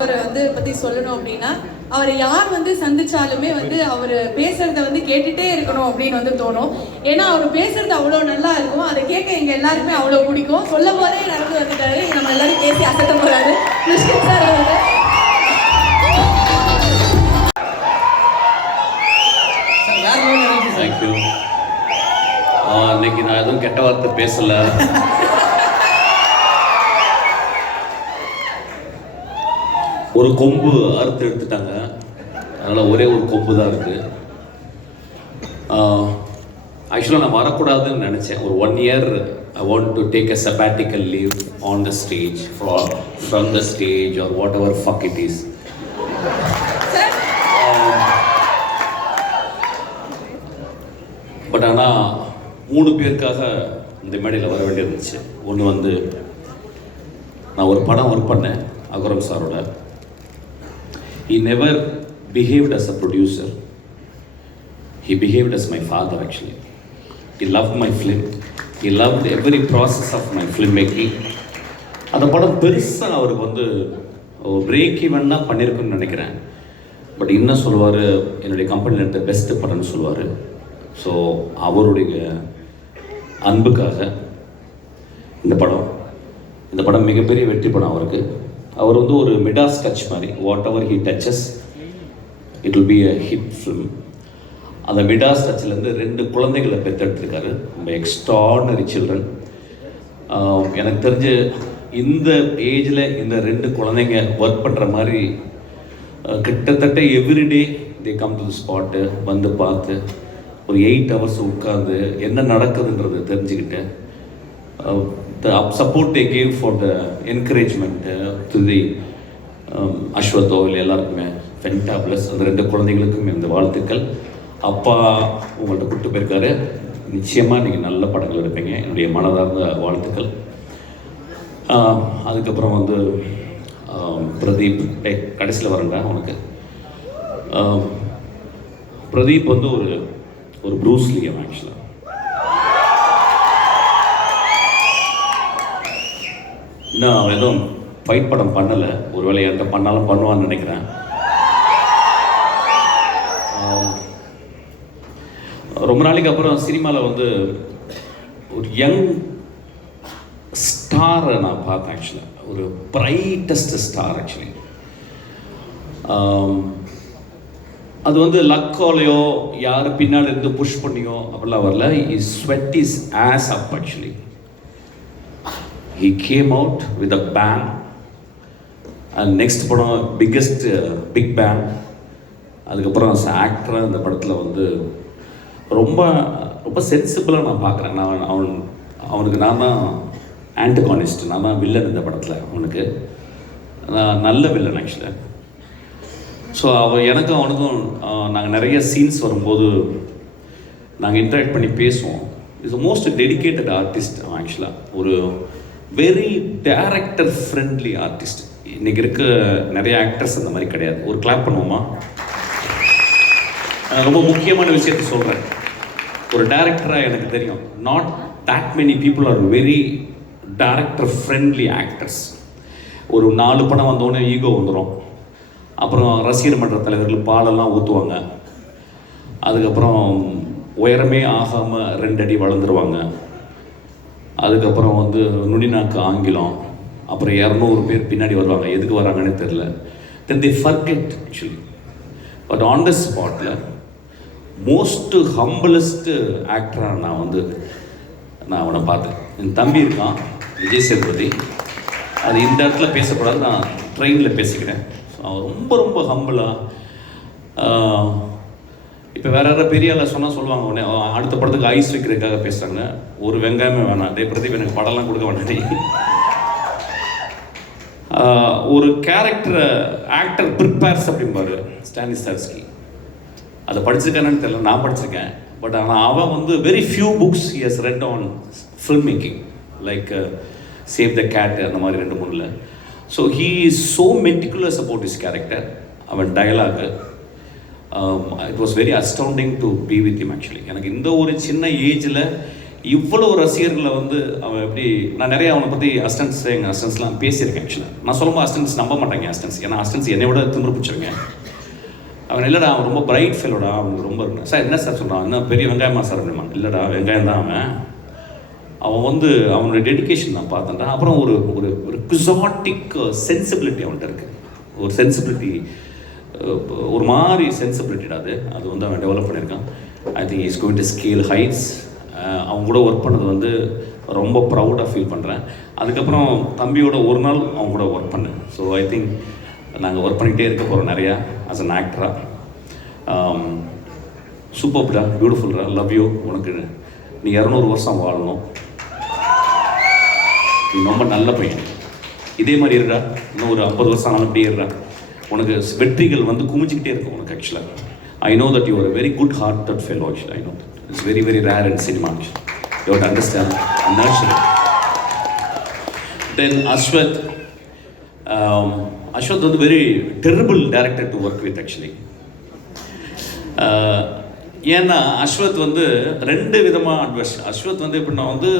அவரை வந்து பத்தி சொல்லணும் அப்படின்னா அவரை யார் வந்து சந்திச்சாலுமே வந்து அவர் பேசுறத வந்து கேட்டுட்டே இருக்கணும் அப்படின்னு வந்து தோணும். ஏன்னா அவர் பேசுறது அவ்வளோ நல்லா இருக்கும். அதை கேட்க எங்க எல்லாருக்குமே அவ்வளோ பிடிக்கும். சொல்ல போதே நடந்து வந்துட்டாரு. நம்ம எல்லாரும் பேசி அசத்த போறாரு. கிருஷ்ணன் சார் அவர்கள் இன்னைக்கு நான் எதுவும் கெட்ட வார்த்தை பேசல. ஒரு கொம்பு அறுத்து எடுத்துட்டாங்க. அதனால் ஒரே ஒரு கொம்பு தான் இருக்குது ஆக்சுவலாக நான் வரக்கூடாதுன்னு நினச்சேன். ஒரு one year I want to take a sabbatical leave on the stage from the stage or whatever fuck it is but ஆனால் மூணு பேருக்காக இந்த மேடையில் வர வேண்டியிருந்துச்சு. ஒன்று வந்து நான் ஒரு படம் ஒர்க் பண்ணேன் அகரம் சாரோட. He never behaved as a producer. He behaved as my father actually. He loved my film. He loved every process of my film making அந்த படம் பெருசாக அவருக்கு வந்து பிரேக் ஈவன் தான் பண்ணியிருக்குன்னு நினைக்கிறேன். பட் என்ன சொல்லுவார் என்னுடைய கம்பெனியில் எடுத்த பெஸ்ட்டு படம்னு சொல்லுவார். ஸோ அவருடைய அன்புக்காக இந்த படம் இந்த படம் மிகப்பெரிய வெற்றி படம் அவருக்கு. அவர் வந்து ஒரு மிடாஸ் டச் மாதிரி whatever he touches it will be a hit film அந்த மிடாஸ் டச்சிலேருந்து ரெண்டு குழந்தைகளை பெற்றெடுத்திருக்காரு. ரொம்ப எக்ஸ்ட்ராடனரி சில்ட்ரன் எனக்கு தெரிஞ்சு இந்த ஏஜில் இந்த ரெண்டு குழந்தைங்க ஒர்க் பண்ணுற மாதிரி கிட்டத்தட்ட everyday they come to spot வந்து பார்த்து ஒரு எயிட் ஹவர்ஸ் உட்காந்து என்ன நடக்குதுன்றது தெரிஞ்சுக்கிட்டு the support they gave for the encouragement துதி தி தோவில் எல்லாருக்குமே ஃபென்டா ப்ளஸ் அந்த ரெண்டு குழந்தைங்களுக்கும் இந்த வாழ்த்துக்கள். அப்பா உங்கள்கிட்ட கூப்பிட்டு போயிருக்காரு. நிச்சயமாக நீங்கள் நல்ல படங்கள் எடுப்பீங்க. என்னுடைய மனதார்ந்த வாழ்த்துக்கள். அதுக்கப்புறம் வந்து பிரதீப். டே கடைசியில் வரேன்டா உனக்கு. பிரதீப் வந்து ஒரு ஒரு ப்ரூஸ்லி ஆக்சுவலாக நான் அவன் எதுவும் ஃபைட் படம் பண்ணலை. ஒருவேளை என்கிட்ட பண்ணாலும் பண்ணுவான்னு நினைக்கிறேன். ரொம்ப நாளைக்கு அப்புறம் சினிமாவில் வந்து ஒரு யங் ஸ்டாரை நான் பார்த்தேன் ஆக்சுவலாக ஒரு பிரைட்டஸ்ட் ஸ்டார் ஆக்சுவலி அது வந்து லக்கோலையோ யார் பின்னாடி இருந்து புஷ் பண்ணியோ அப்படிலாம் வரல. Is sweat is as up actually he came out with a bang next படம் பிக்கெஸ்ட் பிக் பேங் அதுக்கப்புறம் ஆக்டராக இந்த படத்தில் வந்து ரொம்ப ரொம்ப சென்சிபிளாக நான் பார்க்குறேன். நான் அவன் அவனுக்கு நான் தான் ஆன்டகானிஸ்ட் நான் தான் வில்லன் இந்த படத்தில் அவனுக்கு. நான் நல்ல வில்லன் ஆக்சுவலாக ஸோ அவன் எனக்கும் அவனுக்கும் நாங்கள் நிறைய சீன்ஸ் வரும்போது நாங்கள் இன்டராக்ட் பண்ணி பேசுவோம். இஸ் மோஸ்ட் டெடிகேட்டட் ஆர்டிஸ்ட் ஆக்சுவலாக ஒரு வெரி டேரக்டர் ஃப்ரெண்ட்லி ஆர்டிஸ்ட் இன்னைக்கு இருக்க நிறைய ஆக்டர்ஸ் அந்த மாதிரி கிடையாது. ஒரு கிளாப் பண்ணுவோமா? நான் ரொம்ப முக்கியமான விஷயத்த சொல்கிறேன் ஒரு டேரக்டராக எனக்கு தெரியும். Not that many people are very director friendly actors ஒரு நாலு படம் வந்தோடனே ஈகோ வந்துடும் அப்புறம் ரசிகர் மன்ற தலைவர்கள் பாலெல்லாம் ஊற்றுவாங்க அதுக்கப்புறம் உயரமே ஆகாமல் ரெண்டு அடி வளர்ந்துருவாங்க. அதுக்கப்புறம் வந்து நுனிநாக்கு ஆங்கிலம். அப்புறம் இரநூறு பேர் பின்னாடி வருவாங்க. எதுக்கு வராங்கன்னு தெரில then the forget actually but on the ஸ்பாட்டில் மோஸ்ட் ஹம்பிளஸ்ட்டு ஆக்டராக நான் வந்து நான் அவனை பார்த்தேன். என் தம்பி இருக்கான் விஜய் சேதுபதி. அது இந்த இடத்துல பேசக்கூடாது நான் ட்ரெயினில் பேசிக்கிறேன். அவன் ரொம்ப ரொம்ப ஹம்பிளாக இப்போ வேற யாராவது பெரிய ஆளை சொன்னால் சொல்லுவாங்க உடனே அடுத்த படத்துக்கு ஐஸ் வைக்கிறதுக்காக பேசுகிறாங்க ஒரு வெங்காயமே வேணாம். அதே பிரதீப் எனக்கு படம்லாம் கொடுக்க வேண்டாம் ஒரு கேரக்டரை ஆக்டர் ப்ரிப்பேர்ஸ் அப்படிம்பாரு ஸ்டானிஸ்டார்ஸ்கி அதை படிச்சிருக்கானு தெரியல நான் படிச்சிருக்கேன். பட் ஆனால் அவன் வந்து very few books he has read on film making like save the cat அந்த மாதிரி ரெண்டு மூணில். So he is so meticulous about is character அவன் dialogue it was very astounding to be with him actually எனக்கு இந்த ஒரு சின்ன ஏஜில் இவ்வளோ ரசிகர்களை வந்து அவன் எப்படி நான் நிறைய அவனை பற்றி அஸ்டன்ஸ் எங்கள் அஸ்டன்ஸ்லாம் பேசியிருக்கேன் ஆக்சுவலாக நான் சொல்லும்போது அஸ்டன்ஸ் நம்ப மாட்டாங்க அஸ்டன்ஸ் ஏன்னா அஸ்டன்ஸ் என்னை விட திமிரு பிடிச்சிருங்க அவன் இல்லைடா அவன் ரொம்ப பிரைட் ஃபெலோடா அவனுக்கு ரொம்ப சார் என்ன சார் சொல்கிறான் என்ன பெரிய வெங்காயமா சார் அப்படிமா? இல்லைடா வெங்காயம் தான் அவன். அவன் வந்து அவனோட டெடிகேஷன் நான் பார்த்தேன்டா அப்புறம் ஒரு ஒரு ஒரு குசாட்டிக் சென்சிபிலிட்டி அவன்கிட்ட இருக்குது ஒரு சென்சிபிலிட்டி ஒரு மாதிரி சென்சிபிலிட்டிடா அது. அது வந்து அவன் டெவலப் பண்ணியிருக்கான். I think is going to scale heights அவங்க கூட ஒர்க் பண்ணது வந்து ரொம்ப ப்ரௌடாக ஃபீல் பண்ணுறேன் அதுக்கப்புறம் தம்பியோட ஒரு நாள் அவங்க கூட ஒர்க் பண்ணேன். ஸோ ஐ திங்க் நாங்கள் ஒர்க் பண்ணிகிட்டே இருக்க போகிறோம் நிறையா ஆஸ் அன் ஆக்டராக சூப்பர்டா பியூட்டிஃபுல்டா லவ் யூ உனக்கு நீ இரநூறு வருஷம் வாழணும். நீ ரொம்ப நல்ல பையன். இதே மாதிரி இருடா. இன்னும் ஒரு ஐம்பது வருஷம் ஆனாலும் இப்படியே இருடா. உனக்கு வெற்றிகள் வந்து குமிச்சிக்கிட்டே இருக்கும் உனக்கு ஆக்சுவலாக I know that you are very good heart that fellow actual I know that it's very very rare in cinema you to understand nurture then Ashwath um, Ashwath வந்து very terrible director to work with actually ஏன்னா அஸ்வத் வந்து ரெண்டு விதமாக advice Ashwath வந்து எப்படின்னா வந்து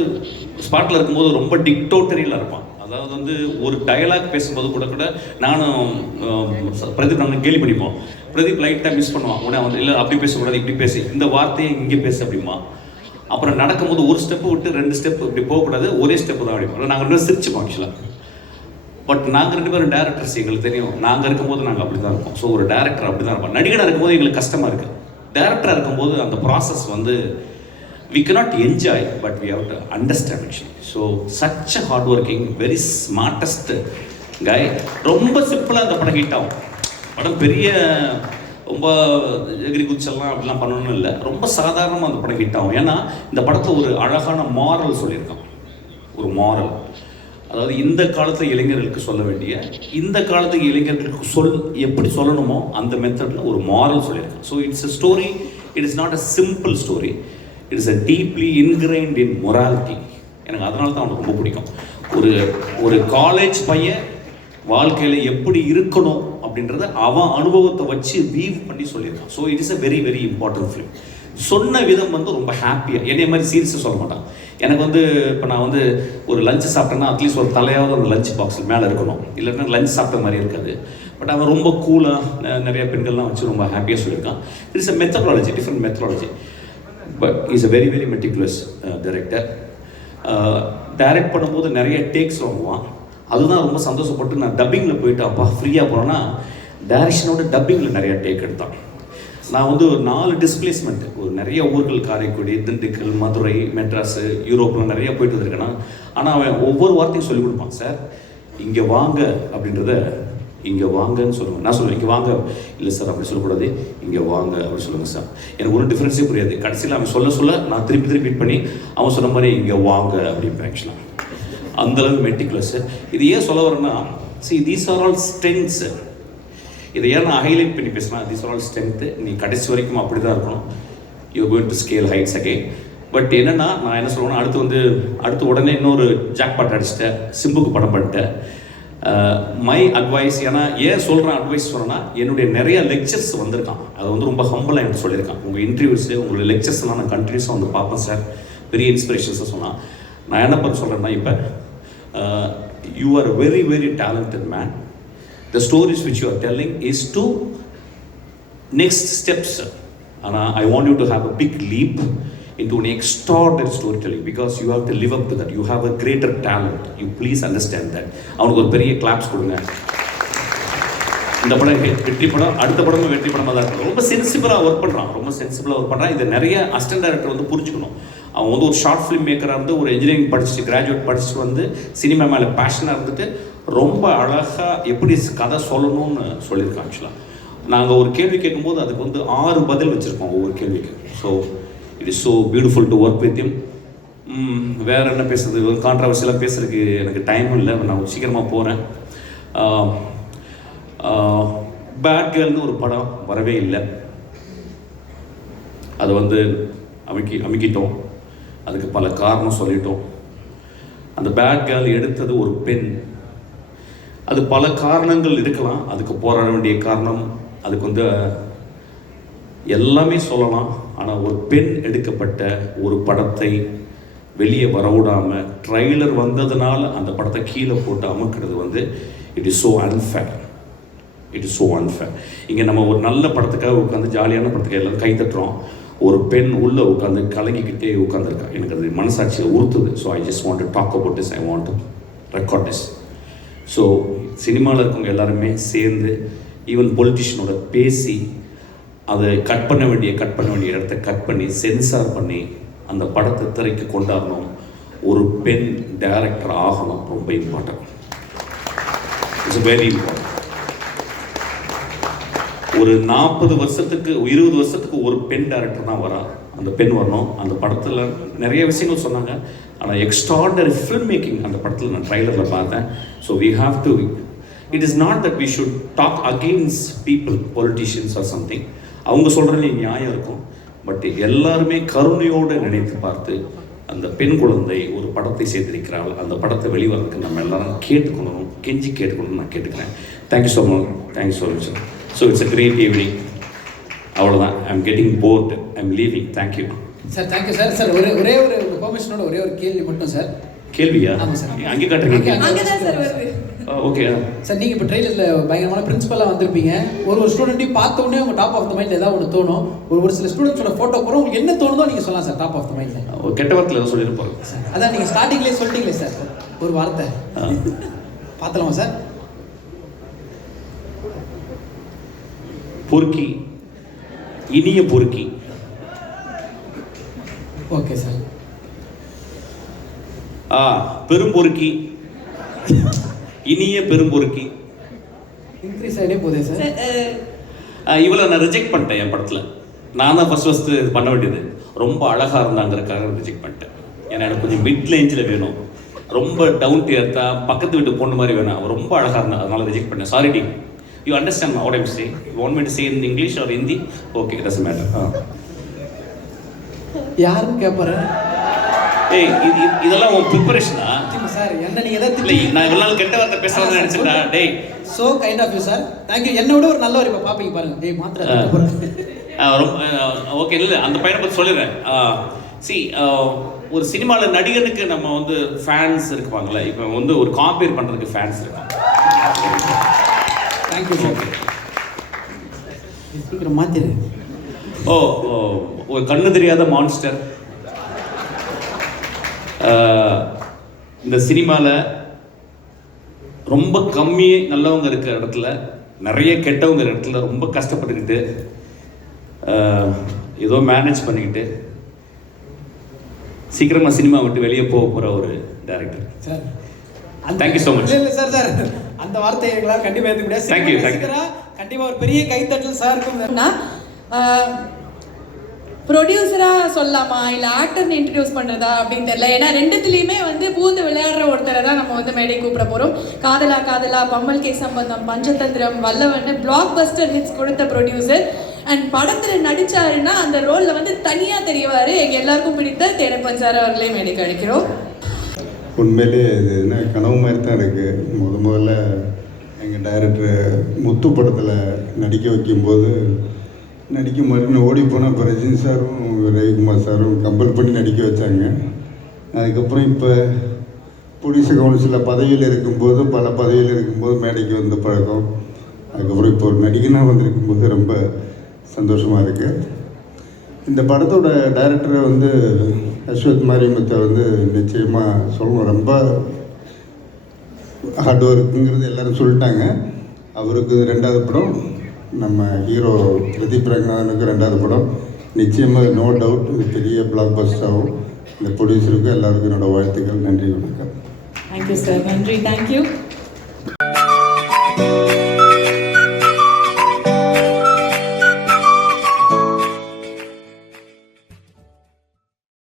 ஸ்பாட்டில் இருக்கும்போது ரொம்ப டிக்டோட்டரியில் இருப்பான். அதாவது வந்து ஒரு டயலாக் பேசும்போது கூட கூட நானும் பிரதீப் நாங்கள் கேலி பண்ணிப்போம். பிரதீப் லைட்டாக மிஸ் பண்ணுவான். உடனே வந்து இல்லை அப்படி பேசக்கூடாது இப்படி பேசி. இந்த வார்த்தையை இங்கே பேசு அப்படிமா அப்புறம் நடக்கும்போது ஒரு ஸ்டெப்பு விட்டு ரெண்டு ஸ்டெப் இப்படி போகக்கூடாது ஒரே ஸ்டெப்பு தான் அப்படிமா நாங்கள் ரெண்டு பேரும் சிரிச்சுப்போம் ஆக்சுவலாக பட் நாங்கள் ரெண்டு பேரும் டேரக்டர்ஸ் எங்களுக்கு தெரியும். நாங்கள் இருக்கும்போது நாங்கள் அப்படி தான் இருப்போம் ஸோ ஒரு டேரக்டர் அப்படி தான் இருப்போம் நடிகனாக இருக்கும்போது எங்களுக்கு கஷ்டமாக இருக்குது டேரக்டராக இருக்கும்போது அந்த ப்ராசஸ் வந்து we cannot enjoy but we have to understand actually so such a hard working very smartest guy ரொம்ப சிம்பிளாக அந்த படம் ஹிட் ஆகும். படம் பெரிய ரொம்ப எகிரி குச்செல்லாம் அப்படிலாம் பண்ணணும்னு இல்லை. ரொம்ப சாதாரணமாக அந்த படம் ஹிட் ஆகும். ஏன்னா இந்த படத்தில் ஒரு அழகான மாரல் சொல்லியிருக்கான் ஒரு மாரல் அதாவது இந்த காலத்து இளைஞர்களுக்கு சொல்ல வேண்டிய இந்த காலத்து இளைஞர்களுக்கு சொல் எப்படி சொல்லணுமோ அந்த மெத்தடில் ஒரு மாரல் சொல்லியிருக்கான் so it's a story it is not a simple story it's a deeply ingrained in morality எனக்கு அதனால தான் அவனுக்கு ரொம்ப பிடிக்கும். ஒரு ஒரு காலேஜ் பையன் வாழ்க்கையில் எப்படி இருக்கணும் அப்படின்றத அவன் அனுபவத்தை வச்சு வீவ் பண்ணி சொல்லியிருக்கான். So it is a very very important film சொன்ன விதம் வந்து ரொம்ப ஹாப்பியாக என்னைய மாதிரி சீரியஸாக சொல்ல மாட்டான். எனக்கு வந்து இப்போ நான் வந்து ஒரு லஞ்ச் சாப்பிட்டேன்னா அட்லீஸ்ட் ஒரு தலையாவது அந்த லஞ்ச் பாக்ஸில் மேலே இருக்கணும். இல்லைன்னா லஞ்ச் சாப்பிட்ட மாதிரி இருக்காது. பட் அவன் ரொம்ப கூலாக நிறைய பெண்கள்லாம் வச்சு ரொம்ப ஹாப்பியாக சொல்லியிருக்கான். It's a methodology different methodology but is a very very meticulous director direct பண்ணும்போது நிறைய டேக்ஸ் வாங்குவான். அதுதான் ரொம்ப சந்தோஷப்பட்டு நான் டப்பிங்கில் போயிட்டு அப்பா ஃப்ரீயாக போனேன்னா டைரக்ஷனோட டப்பிங்கில் நிறைய டேக் எடுத்தான். நான் வந்து ஒரு நாலு டிஸ்பிளேஸ்மெண்ட் ஒரு நிறைய ஊர்கள் காரைக்குடி திண்டுக்கல் மதுரை மெட்ராஸு யூரோப்பில் நிறைய போயிட்டு வந்திருக்கேன் ஆனால் அவன் ஒவ்வொரு வார்த்தையும் சொல்லிக் கொடுப்பான் சார் இங்கே வாங்க அப்படின்றத இங்கே வாங்கன்னு சொல்லுங்கள் நான் சொல்லுவேன் இங்கே வாங்க. இல்லை சார் அப்படி சொல்லக்கூடாது. இங்கே வாங்க அப்படி சொல்லுங்கள் சார். எனக்கு ஒன்றும் டிஃப்ரென்ஸே புரியாது. கடைசியில் அவன் சொல்ல சொல்ல நான் திருப்பி திருப்பி பண்ணி அவன் சொன்ன மாதிரி இங்கே வாங்க அப்படிம்பேன் ஆக்சுவலாக அந்தளவு மெட்டிகுலஸ் இது ஏன் சொல்ல வரேன்னா see these are all strengths இதை ஏன் நான் ஹைலைட் பண்ணி பேசினா தீஸ் ஆர் ஆல் ஸ்ட்ரென்த்து நீ கடைசி வரைக்கும் அப்படி தான் இருக்கணும் you going to scale heights again but என்னென்னா நான் என்ன சொல்லுவேன்னா அடுத்து வந்து அடுத்து உடனே இன்னொரு ஜாக்பாட் அடிச்சிட்டேன். சிம்புக்கு படம் பண்ணிட்டேன். மை அட்வைஸ் ஏன்னா ஏன் சொல்கிறேன் அட்வைஸ் சொல்கிறேன்னா என்னுடைய நிறைய லெக்சர்ஸ் வந்திருக்கான் அது வந்து ரொம்ப ஹம்பிளாக எனக்கு சொல்லியிருக்கான் உங்கள் இன்டர்வியூஸு உங்களுடைய லெக்சர்ஸ்லாம் நான் கண்டினியூஸாக வந்து பார்ப்பேன் சார் பெரிய இன்ஸ்பிரேஷன்ஸை சொன்னான் நான் என்ன பார்த்து சொல்கிறேன்னா இப்போ you are very very talented man the stories which you are telling is to next steps ஆனால் I want you to have a big leap into an extraordinary storytelling because you have to live up to that. You have a greater talent. You please understand that. அவனுக்கு ஒரு பெரிய claps கொடுங்க. இந்த படம் வெற்றி படம் அடுத்த படமும் வெற்றி படமாக தான் இருக்கும். ரொம்ப சென்சிபிளாக ஒர்க் பண்ணுறான் ரொம்ப சென்சிபிளாக ஒர்க் பண்ணுறான் இதை நிறைய அசிஸ்டன்ட் டேரக்டர் வந்து புரிஞ்சுக்கணும். அவன் வந்து ஒரு ஷார்ட் ஃபிலிம் மேக்கராக இருந்து ஒரு இன்ஜினியரிங் படிச்சுட்டு கிராஜுவேட் படிச்சுட்டு வந்து சினிமா மேலே பேஷனாக இருந்துட்டு ரொம்ப அழகாக எப்படி கதை சொல்லணும்னு சொல்லியிருக்கான் ஆக்சுவலாக நாங்கள் ஒரு கேள்வி கேட்கும்போது அதுக்கு வந்து ஆறு பதில் வச்சுருக்கோம் ஒவ்வொரு கேள்விக்கு so it is so beautiful to work with him. வேறு என்ன பேசுறது? கான்ட்ரவர்சியலாக பேசுறதுக்கு எனக்கு டைமும் இல்லை. நான் சீக்கிரமாக போகிறேன் பேட் கேர்ள்னு ஒரு படம் வரவே இல்லை. அது வந்து அமுக்கி அமுக்கிட்டோம். அதுக்கு பல காரணம் சொல்லிட்டோம். அந்த பேட் கேர்ள் எடுத்தது ஒரு பெண். அது பல காரணங்கள் இருக்கலாம். அதுக்கு போராட வேண்டிய காரணம் அதுக்கு வந்து எல்லாமே சொல்லலாம். ஆனால் ஒரு பெண் எடுக்கப்பட்ட ஒரு படத்தை வெளியே வரவிடாமல் ட்ரைலர் வந்ததுனால அந்த படத்தை கீழே போட்டு அமுக்கிறது வந்து it is so unfair it is so unfair இங்கே நம்ம ஒரு நல்ல படத்துக்காக உட்காந்து ஜாலியான படத்துக்காக எல்லாம் கை தட்டுறோம். ஒரு பெண் உள்ளே உட்காந்து கலங்கிக்கிட்டே உட்காந்துருக்கா எனக்கு அது மனசாட்சியில் உறுத்துது. So I just want to talk about this I want to record this so சினிமாவில் இருக்கவங்க எல்லாருமே சேர்ந்து ஈவன் பொலிட்டிஷியனோட பேசி அதை கட் பண்ண வேண்டிய கட் பண்ண வேண்டிய இடத்த கட் பண்ணி சென்சார் பண்ணி அந்த படத்தை திரைக்கு கொண்டாடணும். ஒரு பெண் டைரக்டர் ஆகணும். ரொம்ப இம்பார்ட்டன்ட் இட்ஸ் வெரி இம்பார்ட்டன்ட் ஒரு நாற்பது வருஷத்துக்கு இருபது வருஷத்துக்கு ஒரு பெண் டைரக்டர் தான் வரா. அந்த பெண் வரணும். அந்த படத்தில் நிறைய விஷயங்கள் சொன்னாங்க. ஆனால் எக்ஸ்ட்ராடனரி ஃபில்ம் மேக்கிங் அந்த படத்தில் நான் ட்ரைலரில் பார்த்தேன். So we have to it is not that we should talk against people politicians or something அவங்க சொல்கிறதுல நியாயம் இருக்கும். பட் எல்லாருமே கருணையோடு நினைத்து பார்த்து அந்த பெண் குழந்தை ஒரு படத்தை செய்திருக்கிறாள். அந்த படத்தை வெளிவரதுக்கு நம்ம எல்லாரும் கேட்டுக்கணும் கெஞ்சி கேட்டுக்கணும்னு நான் கேட்டுக்கிறேன். Thank you so much thank you so much so it's a great evening அவ்வளோதான் I am getting bored I am leaving thank you sir thank you sir sir ஒரே ஒரே ஒரு பெர்மிஷனோட ஒரே ஒரு கேள்வி மட்டும் சார் கேள்வியா? ஆமா சார். அங்கே காட்டுறீங்க ஓகே சார் நீங்கள் இப்போ ட்ரெயிலரில் பயங்கரமான பிரின்சிபலாக வந்திருப்பீங்க. ஒரு ஒரு ஸ்டூடெண்ட்டையும் பார்த்த உடனே உங்கள் டாப் ஆஃப் த மைண்டில் ஏதாவது ஒன்று தோணும். ஒரு ஒரு சில ஸ்டூடெண்ட்ஸோட ஃபோட்டோ கூட உங்களுக்கு என்ன தோணுதோ நீங்கள் சொல்லலாம் சார் டாப் ஆஃப் த மைண்டில் கெட்ட வார்த்தையில் ஏதோ சொல்லியிருப்பாரு அதான் நீங்கள் ஸ்டார்டிங்லேயே சொல்லிட்டீங்களே சார் ஒரு வார்த்தை. பார்த்தலாமா சார்? பொறுக்கி. இனிய பொறுக்கி. ஓகே சார் ஆ பெரும்பொறுக்கி இனிய பெரும்பொறுக்கி இன்க்ரீஸ் ஆகிட்டே போதே சார். இவளை நான் ரிஜெக்ட் பண்ணிட்டேன் என் படத்தில். நான் தான் ஃபஸ்ட் ஃபஸ்ட்டு இது பண்ண வேண்டியது. ரொம்ப அழகாக இருந்தாங்கிறதுக்காக ரிஜெக்ட் பண்ணிட்டேன். ஏன்னா எனக்கு கொஞ்சம் மிட் ரேஞ்சில் வேணும். ரொம்ப டவுன் டு எர்த்தா பக்கத்து வீட்டு பொண்ணு மாதிரி வேணும். அவள் ரொம்ப அழகாக இருந்தா அதனால ரிஜெக்ட் பண்ணேன் sorry do you understand what I'm say you want me to say in English or Hindi okay does matter ஆ யாருன்னு கேட்பாரு ஏய் இது இது- இதெல்லாம் உன் ப்ரிப்பரேஷனா சார் என்ன நீங்கள் எதாவது இல்லை நான் இவ்வளோ நாள் கெட்ட வார்த்தை பேசாமல் நினச்சிட்டா டேய். So kind of you sir thank you என்னை விட ஒரு நல்லவர் இப்போ பார்ப்பீங்க பாருங்க. டேய் மாத்திரை ஓகே இல்லை அந்த பையனை பற்றி சொல்லிடுறேன். சி ஒரு சினிமாவில் நடிகனுக்கு நம்ம வந்து ஃபேன்ஸ் இருப்பாங்கல்ல இப்போ வந்து ஒரு காம்பேர் பண்ணுறதுக்கு ஃபேன்ஸ் இருக்காங்க. தேங்க்யூ சார் சீக்கிரம் மாற்றிடு ஓ, ஒரு கண்ணு தெரியாத மான்ஸ்டர் இந்த சினிமாவில் ரொம்ப கம்மி நல்லவங்க இருக்கிற இடத்துல நிறைய கெட்டவங்க இருக்கிற இடத்துல ரொம்ப கஷ்டப்பட்டுக்கிட்டு ஏதோ மேனேஜ் பண்ணிக்கிட்டு சீக்கிரமாக சினிமா விட்டு வெளியே போக போகிற ஒரு director sir Thank you so much. இல்லை சார் சார் அந்த வார்த்தையை எங்களால் கண்டிப்பாக ஏற்றுக்க முடியாது you. ரசிகரா கண்டிப்பாக ஒரு பெரிய கைத்தட்டல் சாருக்கும் ப்ரொடியூசராக சொல்லலாமா? இல்லை ஆக்டர்னு இன்ட்ரடியூஸ் பண்ணுறதா அப்படின்னு தெரியல. ஏன்னா ரெண்டுத்துலேயுமே வந்து பூந்து விளையாடுற ஒருத்தரை தான் நம்ம வந்து மேடை கூப்பிட போகிறோம் காதலா காதலா Pammal K Sambandham Panchathanthiram Vallavan blockbuster hits கொடுத்த ப்ரொடியூசர் அண்ட் படத்தில் நடிச்சாருன்னா அந்த ரோலில் வந்து தனியாக தெரியவார் எங்கள் எல்லாருக்கும் பிடித்த தேனப்பன் சார் அவர்களே மேடைக்கு அழைக்கிறோம். உண்மையிலே இது என்ன கனவு மாதிரி தான் இருக்குது முத முதல்ல எங்கள் டைரக்டர் முத்து படத்தில் நடிக்க வைக்கும்போது நடிக்க மறுபடியும் ஓடி போனால் இப்போ ரஜினி சாரும் ரவிக்குமார் சாரும் கம்பல் பண்ணி நடிக்க வச்சாங்க. அதுக்கப்புறம் இப்போ போலீஸ் கவுன்சிலில் பதவியில் இருக்கும்போது பல பதவியில் இருக்கும்போது மேடைக்கு வந்த பழக்கம். அதுக்கப்புறம் இப்போ ஒரு நடிகனாக வந்திருக்கும்போது ரொம்ப சந்தோஷமாக இருக்குது இந்த படத்தோட டைரக்டரை வந்து அஸ்வத் மாரியம்மத்தை வந்து நிச்சயமாக சொல்லணும். ரொம்ப ஹார்ட் ஒர்க்குங்கிறது எல்லாரும் சொல்லிட்டாங்க. அவருக்கு ரெண்டாவது படம். நம்ம ஹீரோ பிரதீப் ரங்கநாதனுக்கு ரெண்டாவது படம். நிச்சயமாக நோ டவுட் இது பெரிய பிளாக் பஸ்டாகும் இந்த ப்ரொடியூசருக்கு எல்லாருக்கும் என்னோடய வாழ்த்துக்கள். நன்றி வணக்கம். தேங்க்யூ சார் நன்றி. தேங்க்யூ